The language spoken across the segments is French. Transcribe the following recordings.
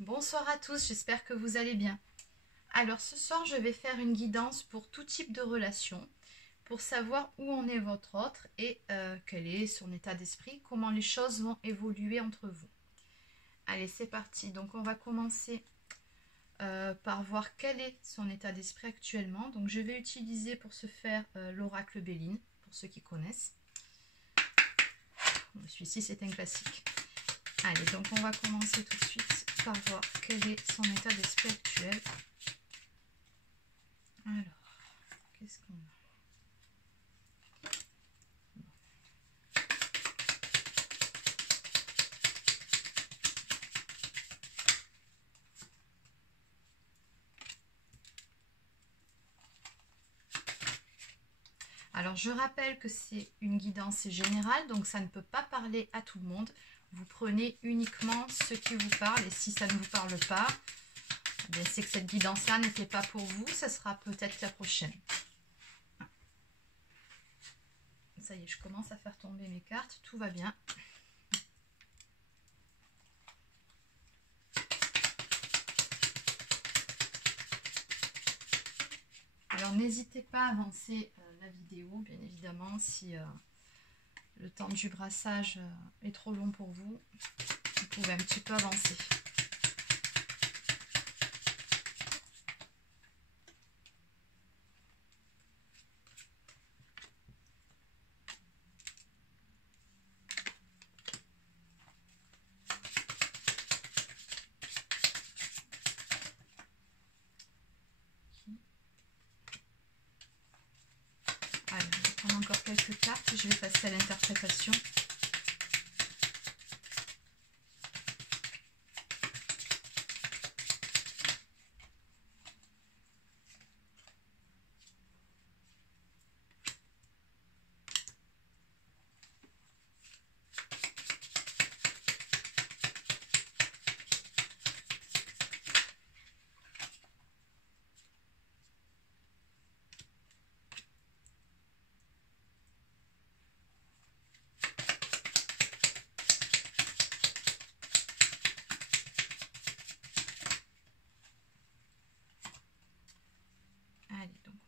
Bonsoir à tous, j'espère que vous allez bien. Alors ce soir, je vais faire une guidance pour tout type de relation, pour savoir où en est votre autre et quel est son état d'esprit, comment les choses vont évoluer entre vous. Allez, c'est parti. Donc on va commencer par voir quel est son état d'esprit actuellement. Donc je vais utiliser pour ce faire l'oracle Béline, pour ceux qui connaissent. Celui-ci, c'est un classique. Allez, donc on va commencer tout de suite par voir quel est son état d'esprit actuel. Alors, qu'est-ce qu'on a? Alors, je rappelle que c'est une guidance générale, donc ça ne peut pas parler à tout le monde. Vous prenez uniquement ce qui vous parle, et si ça ne vous parle pas, c'est que cette guidance-là n'était pas pour vous, ça sera peut-être la prochaine. Ça y est, je commence à faire tomber mes cartes, tout va bien. Alors, n'hésitez pas à avancer la vidéo, bien évidemment, si le temps du brassage est trop long pour vous, vous pouvez un petit peu avancer. Allez, je vais prendre encore quelques cartes et je vais passer à l'interprétation.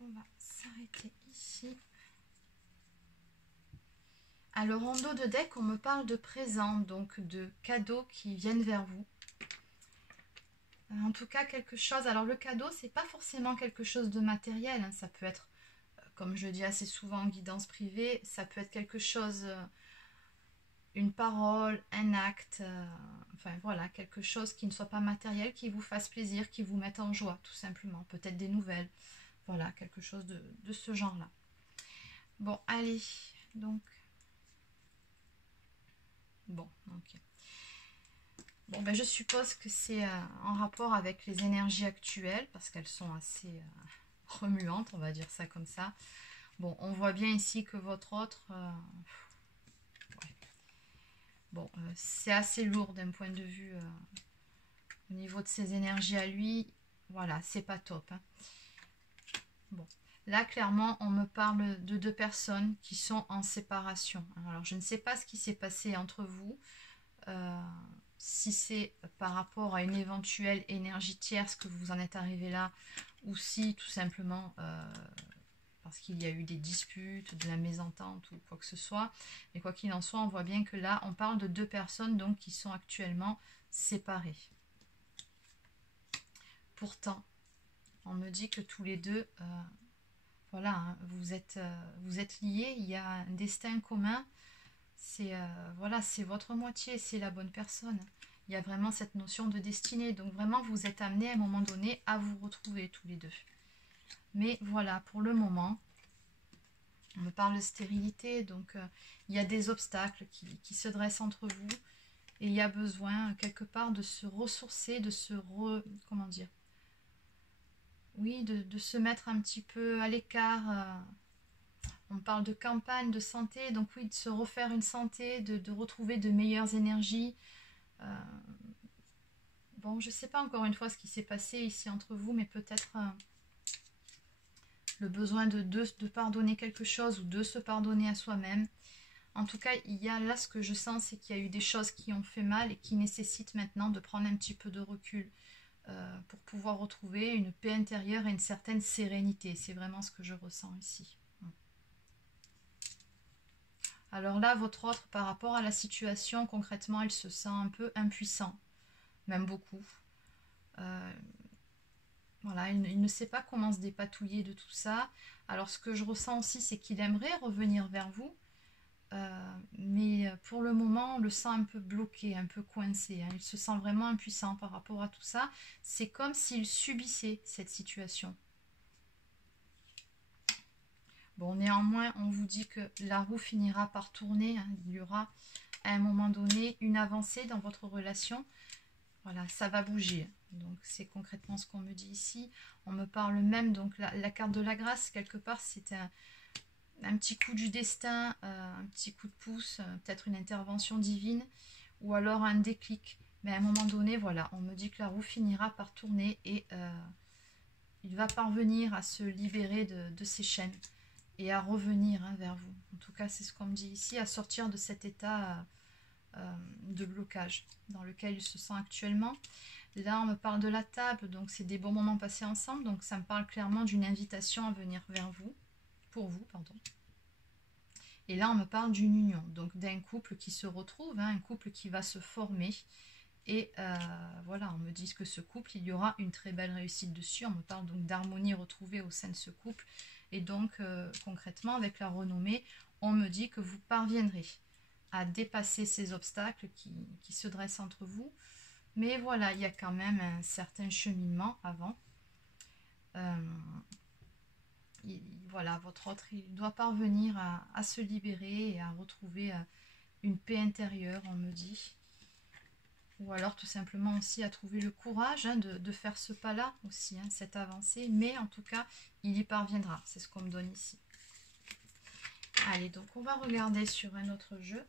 On va s'arrêter ici. Alors en dos de deck, on me parle de présents, donc de cadeaux qui viennent vers vous. En tout cas, quelque chose. Alors le cadeau, c'est pas forcément quelque chose de matériel. Hein. Ça peut être, comme je le dis assez souvent en guidance privée, ça peut être quelque chose, une parole, un acte, enfin voilà, quelque chose qui ne soit pas matériel, qui vous fasse plaisir, qui vous mette en joie, tout simplement. Peut-être des nouvelles. Voilà, quelque chose de ce genre-là. Bon, allez, donc... Bon, ok. Bon, ben je suppose que c'est en rapport avec les énergies actuelles, parce qu'elles sont assez remuantes, on va dire ça comme ça. Bon, on voit bien ici que votre autre... ouais. Bon, c'est assez lourd d'un point de vue au niveau de ses énergies à lui. Voilà, c'est pas top. Hein. Bon, là, clairement, on me parle de deux personnes qui sont en séparation. Alors, je ne sais pas ce qui s'est passé entre vous. Si c'est par rapport à une éventuelle énergie tierce que vous en êtes arrivé là, ou si tout simplement parce qu'il y a eu des disputes, de la mésentente ou quoi que ce soit. Mais quoi qu'il en soit, on voit bien que là, on parle de deux personnes donc qui sont actuellement séparées. Pourtant, on me dit que tous les deux, voilà, hein, vous êtes liés, il y a un destin commun. C'est voilà, c'est votre moitié, c'est la bonne personne. Il y a vraiment cette notion de destinée. Donc vraiment, vous êtes amenés à un moment donné à vous retrouver tous les deux. Mais voilà, pour le moment, on me parle de stérilité. Donc il y a des obstacles qui se dressent entre vous. Et il y a besoin quelque part de se ressourcer, de se comment dire, oui, de se mettre un petit peu à l'écart. On parle de campagne, de santé, donc oui, de se refaire une santé, de retrouver de meilleures énergies. Bon, je ne sais pas encore une fois ce qui s'est passé ici entre vous, mais peut-être le besoin de pardonner quelque chose ou de se pardonner à soi-même. En tout cas, il y a là ce que je sens, c'est qu'il y a eu des choses qui ont fait mal et qui nécessitent maintenant de prendre un petit peu de recul pour pouvoir retrouver une paix intérieure et une certaine sérénité. C'est vraiment ce que je ressens ici. Alors là, votre autre, par rapport à la situation, concrètement, il se sent un peu impuissant, même beaucoup. Voilà, il ne sait pas comment se dépatouiller de tout ça. Alors ce que je ressens aussi, c'est qu'il aimerait revenir vers vous, mais pour le moment, on le sent un peu bloqué, un peu coincé. Hein. Il se sent vraiment impuissant par rapport à tout ça. C'est comme s'il subissait cette situation. Bon, néanmoins, on vous dit que la roue finira par tourner. Hein. Il y aura à un moment donné une avancée dans votre relation. Voilà, ça va bouger. Donc, c'est concrètement ce qu'on me dit ici. On me parle même, donc la carte de la grâce, quelque part, c'est un petit coup du destin, un petit coup de pouce, peut-être une intervention divine, ou alors un déclic. Mais à un moment donné, voilà, on me dit que la roue finira par tourner et il va parvenir à se libérer de ses chaînes et à revenir vers vous. En tout cas, c'est ce qu'on me dit ici, à sortir de cet état de blocage dans lequel il se sent actuellement. Là, on me parle de la table, donc c'est des bons moments passés ensemble, donc ça me parle clairement d'une invitation à venir vers vous, pour vous, pardon. Et là, on me parle d'une union, donc d'un couple qui se retrouve, hein, un couple qui va se former. Et voilà, on me dit que ce couple, il y aura une très belle réussite dessus. On me parle donc d'harmonie retrouvée au sein de ce couple. Et donc, concrètement, avec la renommée, on me dit que vous parviendrez à dépasser ces obstacles qui se dressent entre vous. Mais voilà, il y a quand même un certain cheminement avant. Voilà, votre autre, il doit parvenir à se libérer et à retrouver une paix intérieure, on me dit. Ou alors tout simplement aussi à trouver le courage de faire ce pas-là aussi, cette avancée. Mais en tout cas, il y parviendra. C'est ce qu'on me donne ici. Allez, donc on va regarder sur un autre jeu.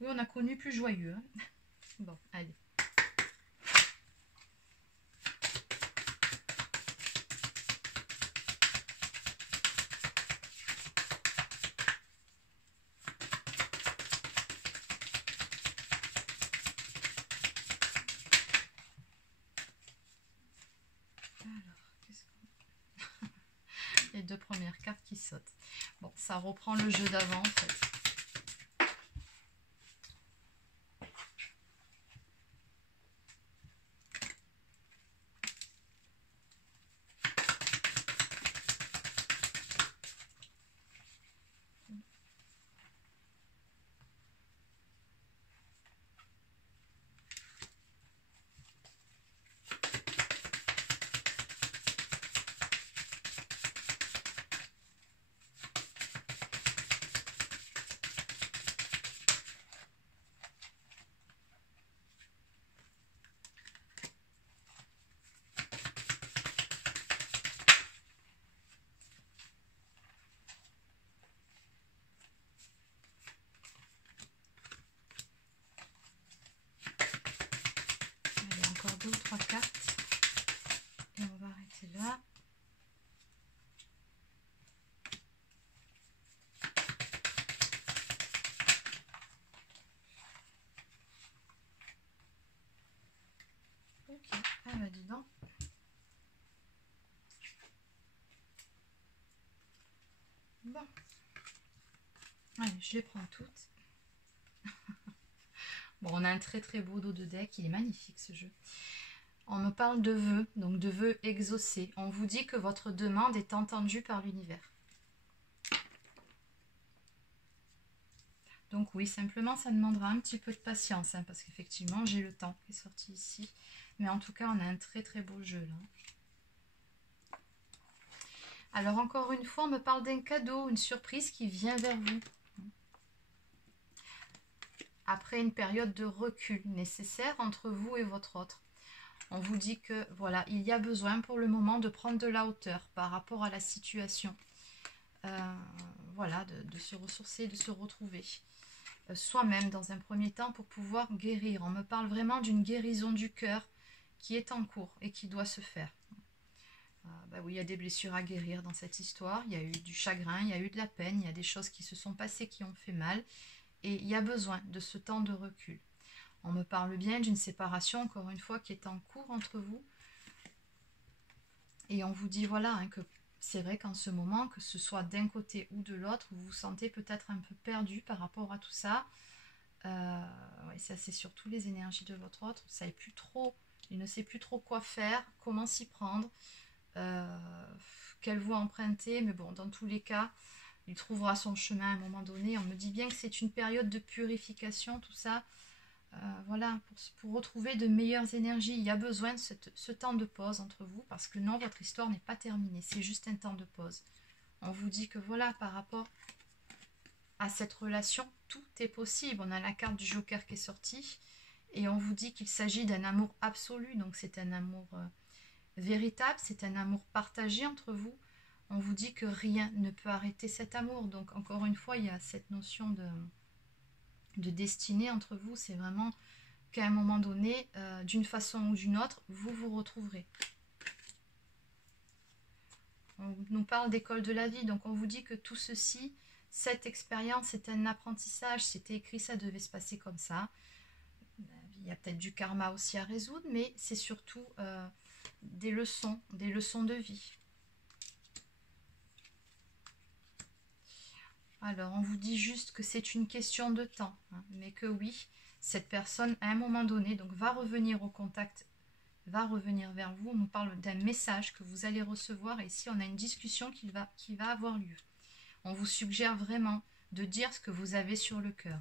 Oui, on a connu plus joyeux. Bon, allez. Les deux premières cartes qui sautent. Bon, ça reprend le jeu d'avant en fait. Deux ou trois cartes et on va arrêter là. Ok, ah bah dis donc. Bon, allez, je les prends toutes. Bon, on a un très très beau dos de deck, il est magnifique ce jeu. On me parle de vœux, donc de vœux exaucés. On vous dit que votre demande est entendue par l'univers. Donc oui, simplement ça demandera un petit peu de patience, parce qu'effectivement j'ai le temps qui est sorti ici. Mais en tout cas, on a un très très beau jeu là. Alors encore une fois, on me parle d'un cadeau, une surprise qui vient vers vous. Après une période de recul nécessaire entre vous et votre autre. On vous dit que voilà, il y a besoin pour le moment de prendre de la hauteur par rapport à la situation. Voilà, de se ressourcer, de se retrouver. Soi-même dans un premier temps pour pouvoir guérir. On me parle vraiment d'une guérison du cœur qui est en cours et qui doit se faire. bah oui, il y a des blessures à guérir dans cette histoire, il y a eu du chagrin, il y a eu de la peine, il y a des choses qui se sont passées qui ont fait mal, et il y a besoin de ce temps de recul. On me parle bien d'une séparation, encore une fois, qui est en cours entre vous, et on vous dit, voilà, hein, que c'est vrai qu'en ce moment, que ce soit d'un côté ou de l'autre, vous vous sentez peut-être un peu perdu par rapport à tout ça. Ouais, ça c'est surtout les énergies de votre autre, il ne sait plus trop quoi faire, comment s'y prendre, quelle voie emprunter, mais bon, dans tous les cas, il trouvera son chemin à un moment donné. On me dit bien que c'est une période de purification, tout ça. Voilà, pour retrouver de meilleures énergies, il y a besoin de ce temps de pause entre vous, parce que non, votre histoire n'est pas terminée, c'est juste un temps de pause. On vous dit que voilà, par rapport à cette relation, tout est possible. On a la carte du Joker qui est sortie, et on vous dit qu'il s'agit d'un amour absolu, donc c'est un amour véritable, c'est un amour partagé entre vous. On vous dit que rien ne peut arrêter cet amour, donc encore une fois, il y a cette notion de destinée entre vous, c'est vraiment qu'à un moment donné, d'une façon ou d'une autre, vous vous retrouverez. On nous parle d'école de la vie, donc on vous dit que tout ceci, cette expérience est un apprentissage, c'était écrit, ça devait se passer comme ça. Il y a peut-être du karma aussi à résoudre, mais c'est surtout des leçons de vie. Alors, on vous dit juste que c'est une question de temps, hein, mais que oui, cette personne, à un moment donné, donc va revenir au contact, va revenir vers vous. On nous parle d'un message que vous allez recevoir, et ici, on a une discussion qui va avoir lieu. On vous suggère vraiment de dire ce que vous avez sur le cœur.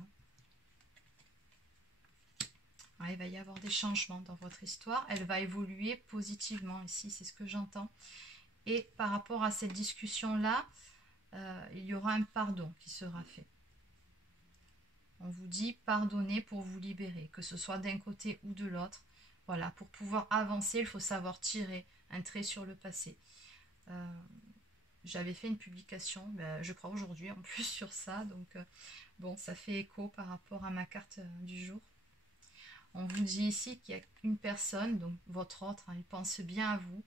Ouais, il va y avoir des changements dans votre histoire. Elle va évoluer positivement ici, c'est ce que j'entends. Et par rapport à cette discussion-là, il y aura un pardon qui sera fait. On vous dit pardonner pour vous libérer, que ce soit d'un côté ou de l'autre. Voilà, pour pouvoir avancer, il faut savoir tirer un trait sur le passé. J'avais fait une publication, je crois aujourd'hui en plus sur ça, donc bon, ça fait écho par rapport à ma carte du jour. On vous dit ici qu'il y a une personne, donc votre autre, hein, il pense bien à vous.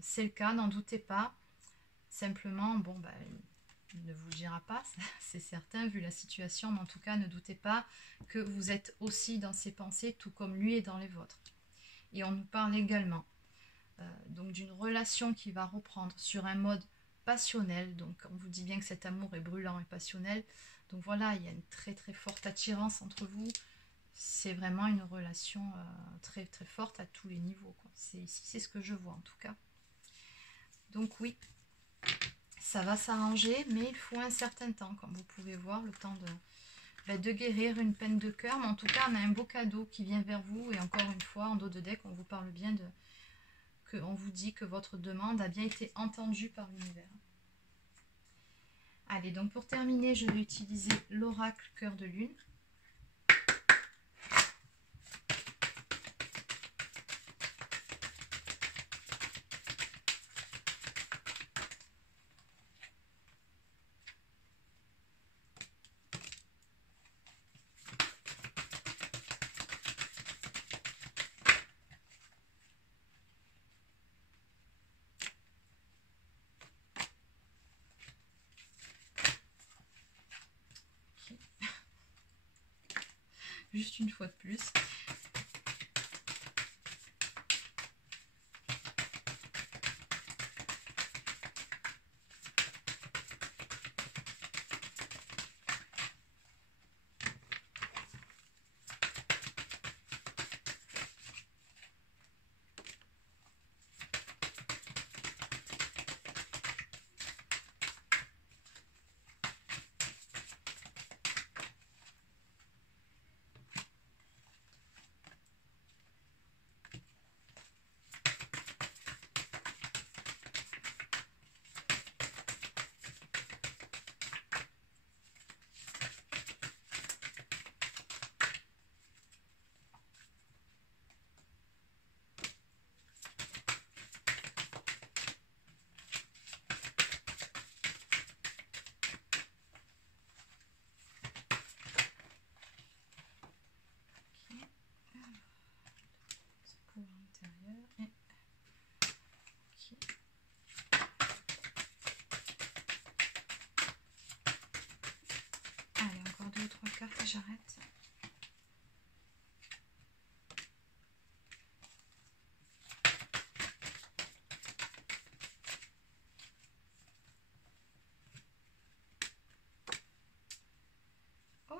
C'est le cas, n'en doutez pas. Simplement, bon, il ne vous le dira pas, c'est certain, vu la situation, mais en tout cas, ne doutez pas que vous êtes aussi dans ses pensées, tout comme lui est dans les vôtres. Et on nous parle également donc d'une relation qui va reprendre sur un mode passionnel. Donc, on vous dit bien que cet amour est brûlant et passionnel. Donc voilà, il y a une très très forte attirance entre vous. C'est vraiment une relation très très forte à tous les niveaux. C'est ce que je vois en tout cas. Donc oui, ça va s'arranger, mais il faut un certain temps, comme vous pouvez voir, le temps de guérir une peine de cœur. Mais en tout cas, on a un beau cadeau qui vient vers vous. Et encore une fois, en dos de deck, on vous parle bien on vous dit que votre demande a bien été entendue par l'univers. Allez, donc pour terminer, je vais utiliser l'oracle cœur de lune. Juste une fois de plus.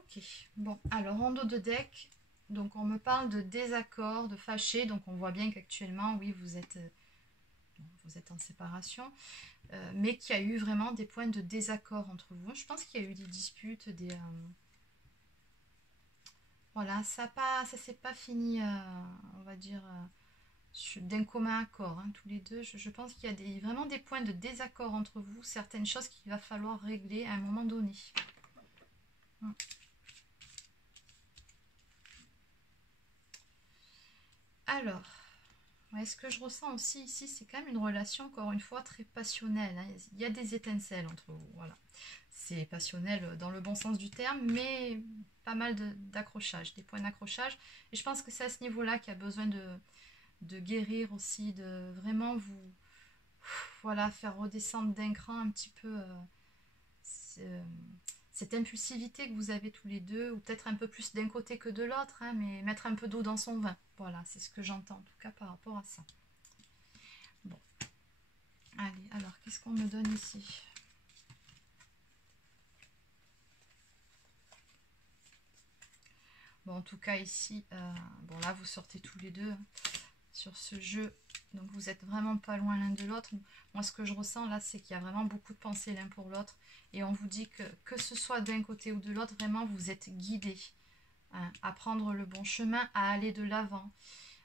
Ok, bon, alors en dos de deck, donc on me parle de désaccord, de fâché, donc on voit bien qu'actuellement, oui, vous êtes en séparation, mais qu'il y a eu vraiment des points de désaccord entre vous. Je pense qu'il y a eu des disputes, voilà, ça s'est pas fini, on va dire, d'un commun accord, hein, tous les deux. Je pense qu'il y a vraiment des points de désaccord entre vous, certaines choses qu'il va falloir régler à un moment donné. Alors, ce que je ressens aussi ici, c'est quand même une relation, encore une fois, très passionnelle, hein. Il y a des étincelles entre vous, voilà. C'est passionnel dans le bon sens du terme, mais pas mal d'accrochage, des points d'accrochage. Et je pense que c'est à ce niveau-là qu'il y a besoin de guérir aussi, de vraiment vous, voilà, faire redescendre d'un cran un petit peu cette impulsivité que vous avez tous les deux, ou peut-être un peu plus d'un côté que de l'autre, hein, mais mettre un peu d'eau dans son vin. Voilà, c'est ce que j'entends en tout cas par rapport à ça. Bon, allez, alors qu'est-ce qu'on me donne ici? Bon, en tout cas ici, bon là vous sortez tous les deux, hein, sur ce jeu, donc vous êtes vraiment pas loin l'un de l'autre. Moi ce que je ressens là, c'est qu'il y a vraiment beaucoup de pensées l'un pour l'autre, et on vous dit que ce soit d'un côté ou de l'autre, vraiment vous êtes guidés, hein, à prendre le bon chemin, à aller de l'avant,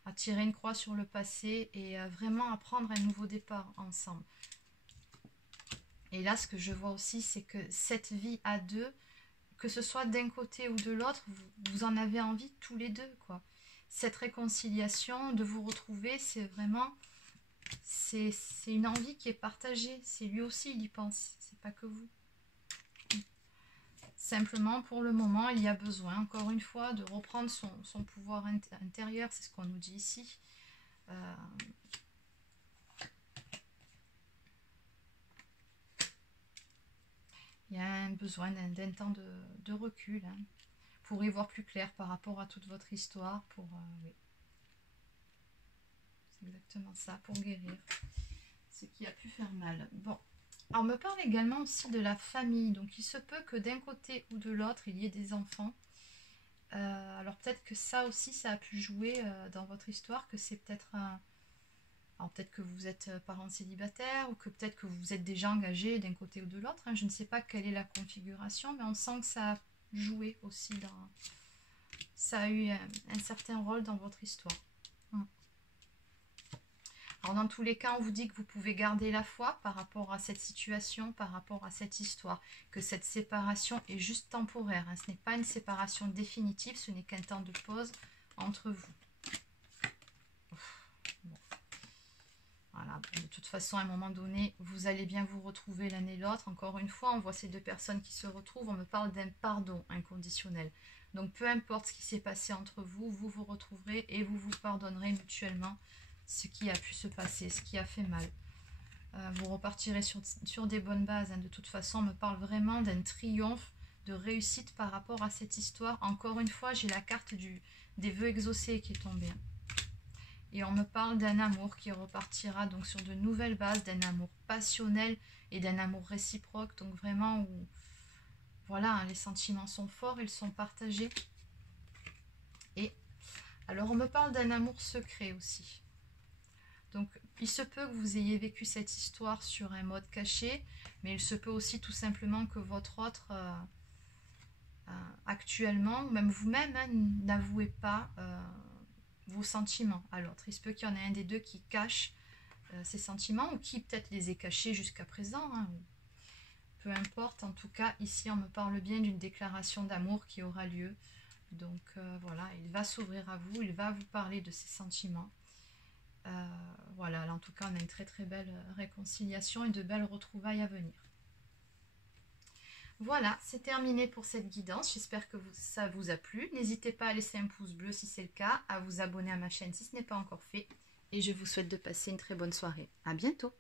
à tirer une croix sur le passé, et vraiment à prendre un nouveau départ ensemble. Et là ce que je vois aussi, c'est que cette vie à deux, que ce soit d'un côté ou de l'autre, vous en avez envie tous les deux, quoi. Cette réconciliation, de vous retrouver, c'est vraiment, c'est une envie qui est partagée. C'est lui aussi, il y pense, c'est pas que vous. Simplement, pour le moment, il y a besoin, encore une fois, de reprendre son pouvoir intérieur, c'est ce qu'on nous dit ici. Il y a un besoin d'un temps de recul, hein, pour y voir plus clair par rapport à toute votre histoire, pour... oui. C'est exactement ça, pour guérir ce qui a pu faire mal. Bon, alors on me parle également aussi de la famille, donc il se peut que d'un côté ou de l'autre, il y ait des enfants. Alors peut-être que ça aussi, ça a pu jouer dans votre histoire, que c'est peut-être un... Alors peut-être que vous êtes parent célibataire, ou que peut-être que vous êtes déjà engagé d'un côté ou de l'autre, hein. Je ne sais pas quelle est la configuration, mais on sent que ça a joué aussi dans... Ça a eu un certain rôle dans votre histoire. Alors dans tous les cas, on vous dit que vous pouvez garder la foi par rapport à cette situation, par rapport à cette histoire, que cette séparation est juste temporaire, hein. Ce n'est pas une séparation définitive, ce n'est qu'un temps de pause entre vous. Bon. Voilà, de toute façon, à un moment donné, vous allez bien vous retrouver l'un et l'autre. Encore une fois, on voit ces deux personnes qui se retrouvent, on me parle d'un pardon inconditionnel. Donc peu importe ce qui s'est passé entre vous, vous vous retrouverez et vous vous pardonnerez mutuellement ce qui a pu se passer, ce qui a fait mal. Vous repartirez sur des bonnes bases, hein. De toute façon, on me parle vraiment d'un triomphe, de réussite par rapport à cette histoire. Encore une fois, j'ai la carte des vœux exaucés qui est tombée. Et on me parle d'un amour qui repartira donc sur de nouvelles bases, d'un amour passionnel et d'un amour réciproque. Donc vraiment, où, voilà, hein, les sentiments sont forts, ils sont partagés. Et alors, on me parle d'un amour secret aussi. Donc, il se peut que vous ayez vécu cette histoire sur un mode caché, mais il se peut aussi tout simplement que votre autre, actuellement, ou même vous-même, hein, n'avouez pas vos sentiments à l'autre. Il se peut qu'il y en ait un des deux qui cache ses sentiments, ou qui peut-être les ait cachés jusqu'à présent, hein, peu importe. En tout cas, ici, on me parle bien d'une déclaration d'amour qui aura lieu. Donc, voilà, il va s'ouvrir à vous, il va vous parler de ses sentiments. Voilà, là en tout cas on a une très très belle réconciliation et de belles retrouvailles à venir. Voilà, c'est terminé pour cette guidance, j'espère que ça vous a plu. N'hésitez pas à laisser un pouce bleu si c'est le cas, à vous abonner à ma chaîne si ce n'est pas encore fait, et je vous souhaite de passer une très bonne soirée. À bientôt.